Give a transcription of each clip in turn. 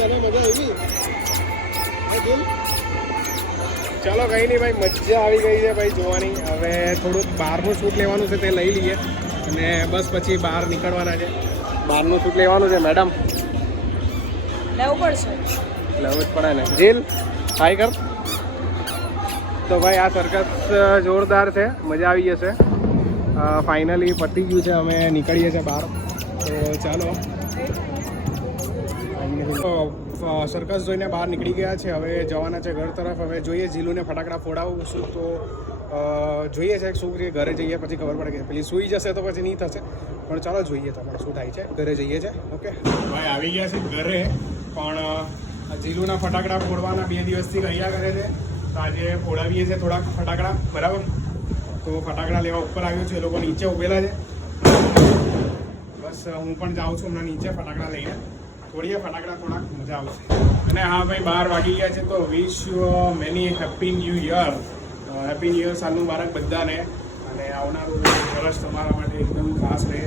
ચલો કઈ નહીં ભાઈ, મજા આવી ગઈ છે ભાઈ જોવાની. હવે થોડુંક બહારનું શૂટ લેવાનું છે, તે લઈ લઈએ અને બસ પછી બહાર નીકળવાના છે. બહારનું શૂટ લેવાનું છે મેડમ, લેવું પડશે. લેવું જ પડે ને. જીલ હાઈ કર. તો ભાઈ આ સર્કસ જોરદાર છે, મજા આવી જશે. ફાઇનલી પતી ગયું છે, અમે નીકળીએ છીએ બહાર. તો ચાલો, સર્કસ જોઈને બહાર નીકળી ગયા છે. હવે જવાના છે ઘર તરફ. હવે જોઈએ જીલુને ફટાકડા ફોડાવું છું તો જોઈએ છે શું કરીએ. ઘરે જઈએ પછી ખબર પડે કે પેલી સૂઈ જશે તો પછી નહીં થશે. પણ ચાલો જોઈએ તમારે શું થાય છે. ઘરે જઈએ છે. ઓકે ભાઈ આવી ગયા છે ઘરે, પણ જીલુના ફટાકડા ફોડવાના 2 દિવસથી કર્યા કરે છે. તો આજે ફોડાવીએ છીએ થોડાક ફટાકડા, બરાબર. તો ફટાકડા લેવા ઉપર આવ્યો છું, એ લોકો નીચે ઉભેલા છે. બસ હું પણ જાઉં છું હમણાં નીચે ફટાકડા લઈને. થોડીએ ફટાકડા થોડાક મજા આવશે. અને હા ભાઈ 12 વાગી ગયા છે, તો wish you many happy new year. Happy new year, સાલનું મુબારક બધાને. અને આવનારું વર્ષ તમારા માટે એકદમ ખાસ રહે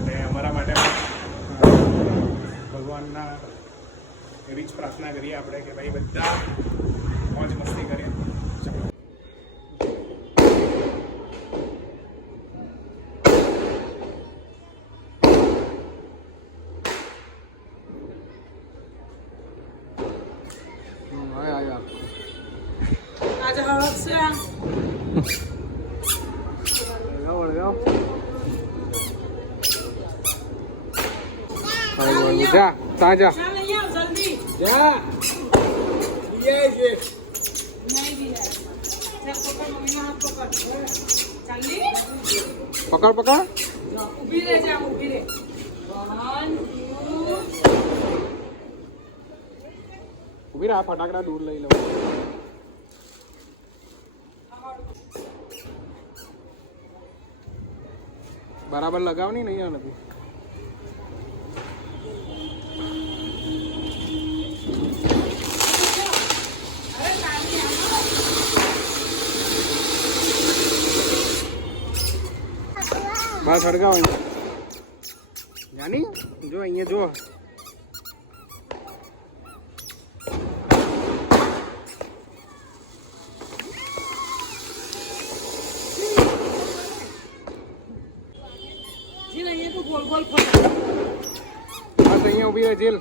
અને અમારા માટે ભગવાનના એવી જ પ્રાર્થના કરીએ આપણે કે ભાઈ બધા મોજ મસ્તી કરીએ. આજે હળદ છે. જા તાજા જલ્દી જા પકડ પકડ. ઊભી રહે છે, ઊભી રહે. 1 2 ઉભી રહે, ફટાકડા દૂર લઈ લઉં. બરાબર લગાવની નહીં નથી. બસ સળગાવ જાની, જો અહીંયા જો. બસ અહીંયા ઉભી રહે જેલ.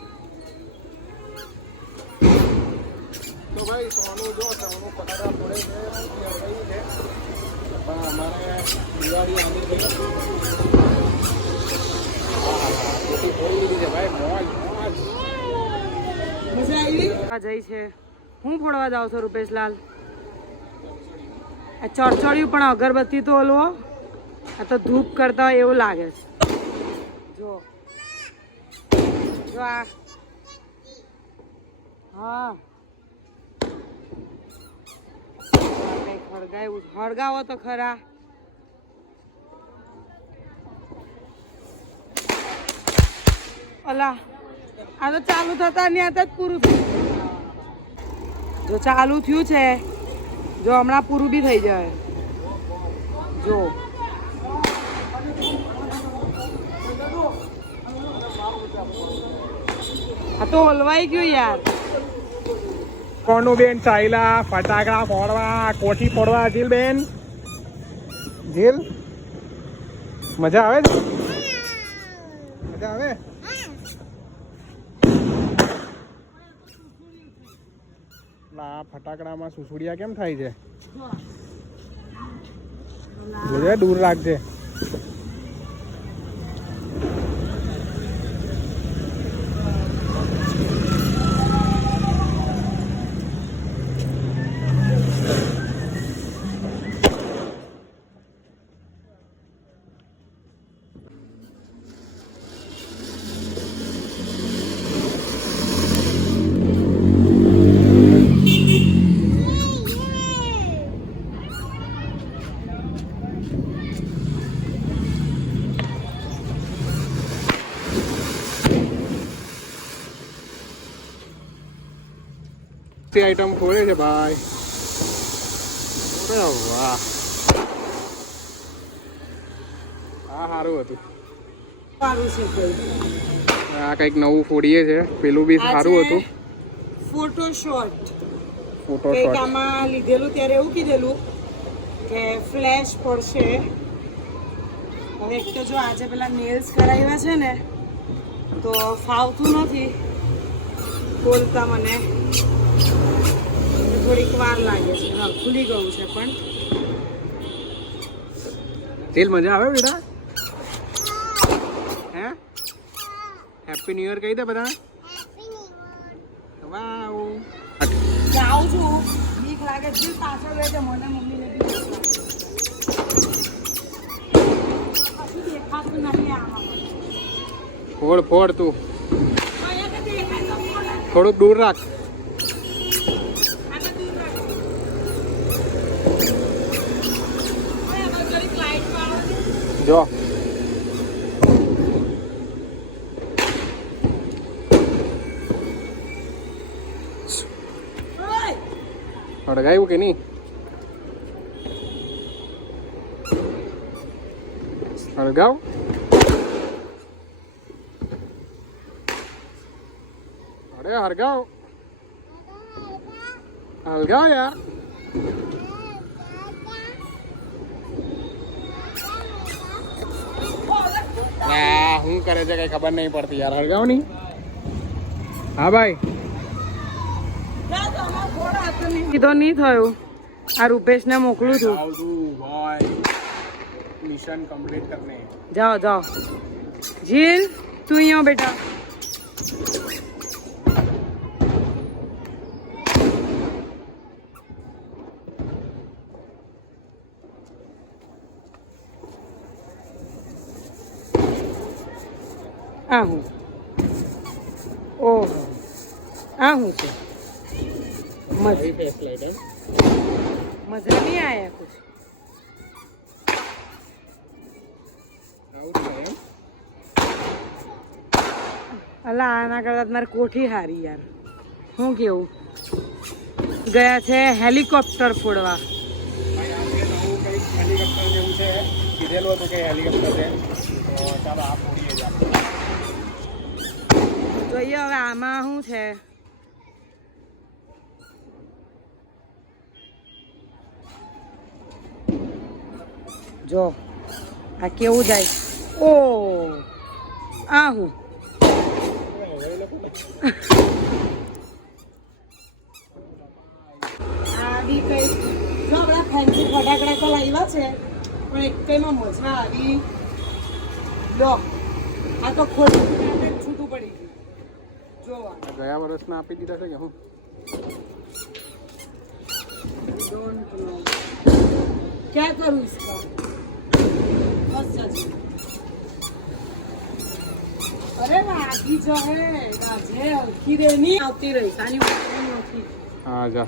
તો ભાઈ સોનું જો, સોનું ફટાકડા ફોડે છે, પણ અમારે દિવાળી આવી ગઈ છે ભાઈ. મોજ મોજ મજા આવી. જઈ છે. હું ફોડવા જાઉં છું રૂપેશલાલ? આ ચડચડ્યું પણ અગરબત્તી તો ઓલો આ તો ધૂપ કરતા હોય એવું લાગે છે. જો જો આ હા હળગાવ્યું, હળગાવો તો ખરા. અલા આ તો ચાલુ થતા નહીં, આ તો પૂરું થયું. જો ચાલુ થયું છે, જો હમણાં પૂરું બી થઈ જાય. જો આ તો હલવાઈ ગયું યાર. કોનું બેન ચાઈલા ફટાકડા ફોડવા, કોઠી ફોડવા. જીલ બેન, જીલ મજા આવે છે? મજા આવે? ના ફટાકડામાં સુસુડિયા કેમ થાય છે? જોજે દૂર રાખજે. આઈટમ ખોલે છે ભાઈ. વાહ, હા સારું હતું. સારું છે. આ કઈક નવું ફોડીએ છે, પેલું બી સારું હતું. ફોટોશોટ ફોટો કંઈક શોટ. આમાં લીધેલું ત્યારે એવું કીધેલું કે ફ્લેશ પડશે. હવે એક તો જો આજે પેલા નેલ્સ કરાવ્યા છે ને તો ફાવતું નથી બોલતા મને, થોડીક વાર લાગે છે. હા, ખુલી ગયું છે પણ તેલ મજા આવે બેટા? હે હેપી ન્યુ યર કહી દે બધા. વાવ. જાઉં છું, બીક લાગે છે પાછળ રહેજે, મને મમ્મીને બી બીક લાગે. કશું દેખાતું નહીં આમાં. ફોડ ફોડ તું અહીંયા તો દેખાય તો ફોડ. થોડુંક દૂર રાખ. આને દૂર રાખ. ઓય, આમાં જરીક લાઈટમાં આવો ને. જો ઓય, હળગાયું કે નહીં? હળગાવ. અરે હળગાવ હળગાવ યાર. શું કરે છે કઈ ખબર નહીં પડતી યાર. હળગાવ નહીં. હા ભાઈ. જા તો આમાં ફોડ હતો નહીં. કીધો નહીં થયું. આ રૂપેશને મોકલું છું. ભાઈ મિશન કમ્પ્લીટ કરને. જાઓ જાઓ. જીલ તું અહીંયા બેટા. આ હું ઓહો આ હું છે મજા મજા નહીં આયા કુછ. અલા આના કરતા મારે કોઠી હારી યાર. શું કેવું, ગયા છે હેલિકોપ્ટર ફોડવા. હેલિકોપ્ટર જેવું છે કીધેલું હતું કે હેલિકોપ્ટર છે તો ચાલો આ ફોડીએ જ આપણે. જોઈએ હવે આમાં શું છે. જો આ કેવું જાય. ઓ આ હું આ બી કઈ જો આપણા ફેન્સી ફટાકડા તો લાવ્યા છે પણ એકમાં મજા આવી. લો આ તો ખોટું છૂટું પડી ગયું. જો આ ગયા વર્ષના આપી દીધા છે કે હું डोंट नो क्या करूँ इसका. बस जज. अरे रागी जो है राजे हल्की रेनी આવતી રહી તાની વાતની નથી. હા જા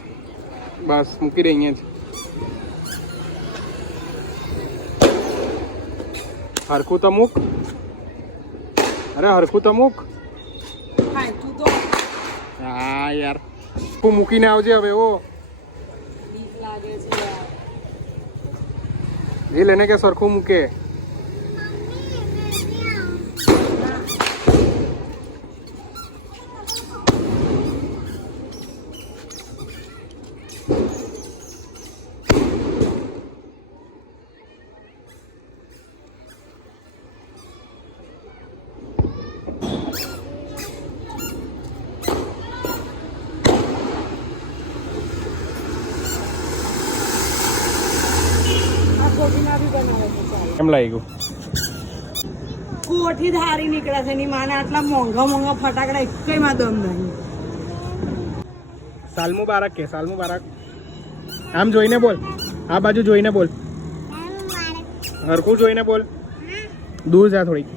બસ મૂકી દે અહીંયા જ. હરખું તો મૂક. અરે હરખું તો મૂક. ખાય તું તો હા યાર તું મૂકીને આવજે હવે. ઓ બીક લાગે છે યાર. એ લેને કે સરખું મૂકે. આ કોઠીના બી બનાવે છે ચાલ. કેમ લાગ્યું? કોઠી ધારી નીકળે છે ની માને આટલા મોંઘા મોંઘા ફટાકડા એકમાં દમ નહીં. સાલ મુબારક કે સાલ મુબારક. આમ જોઈને બોલ. આ બાજુ જોઈને બોલ. હરખું જોઈને બોલ. દૂર જા થોડીક.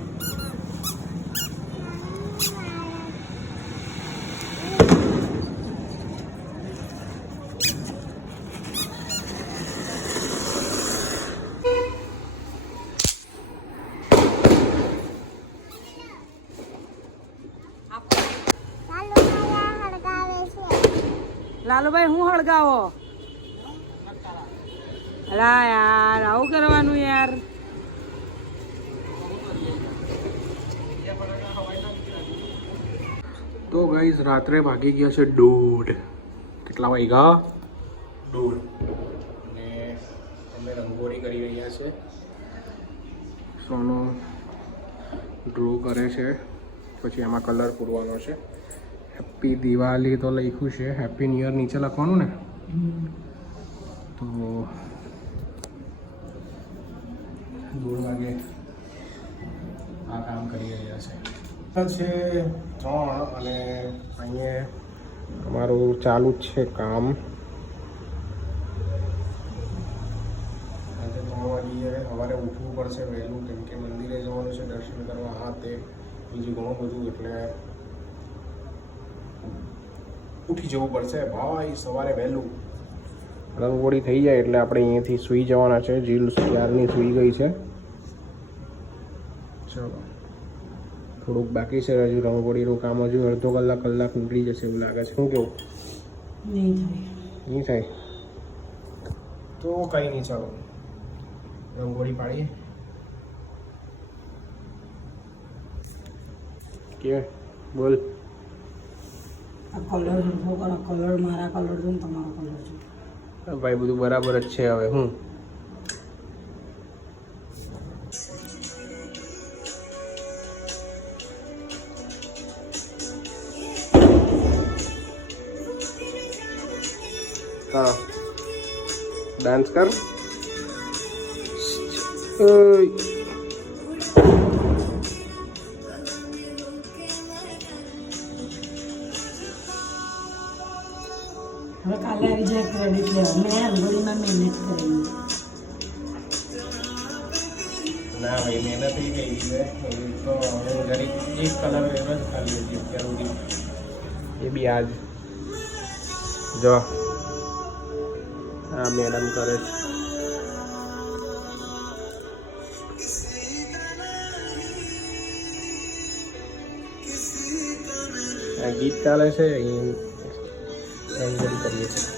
લાલુભાઈ હું હળગાવો. અલા યાર આવું કરવાનું યાર. તો તો ગાઈઝ રાત્રે ભાગી ગયા છે 1:30. કેટલા વાગ્યા? 1:30. અને અમે રંગોળી કરી રહ્યા છે. સોનો ડ્રો કરે છે, પછી એમાં કલર પૂરવાનો છે. હેપી દિવાળી તો લખ્યું છે, હેપી ન્યુ યર નીચે લખવાનું ને. તો 2 વાગે આ કામ કરી રહ્યા છે. 3 અને અહીંયા અમારું ચાલુ જ છે કામ. આજે 3 વાગ્યે સવારે ઉઠવું પડશે વહેલું, કેમ કે મંદિરે જવાનું છે દર્શન કરવા. હા, તે બીજું ઘણું બધું, એટલે ઉઠી જવું પડશે ભાઈ સવારે વહેલું. રંગોળી થઈ જાય એટલે આપણે અહીંયાથી સૂઈ જવાના છે. જીલ ક્યારની સૂઈ ગઈ છે. ચલો, થોડુંક બાકી છે હજુ રંગોળીનું કામ. હજુ અડધો કલાક નીકળી જશે એવું લાગે છે. શું કેવું? નહીં થાય તો કંઈ નહીં. ચાલો રંગોળી પાડીએ. કે બોલ. આ કલર કલર મારા કલર જો ને તમારો કલર જો. ભાઈ બધું બરાબર જ છે. હવે હું હા ડાન્સ કર. હવે કાલે આવી જાય ક્રેડિટ લેવા. મેં રંગોળીમાં મહેનત કરેલી. ના ભાઈ, મહેનત એ કઈ છે તો હવે જરીક એક કલર એનો જ ખાલી હતી અત્યાર સુધી, એ બી આજ. જો આ મેડમ કરે છે. આ ગીત ચાલે છે, અહીં રંગોળી કરીએ છીએ.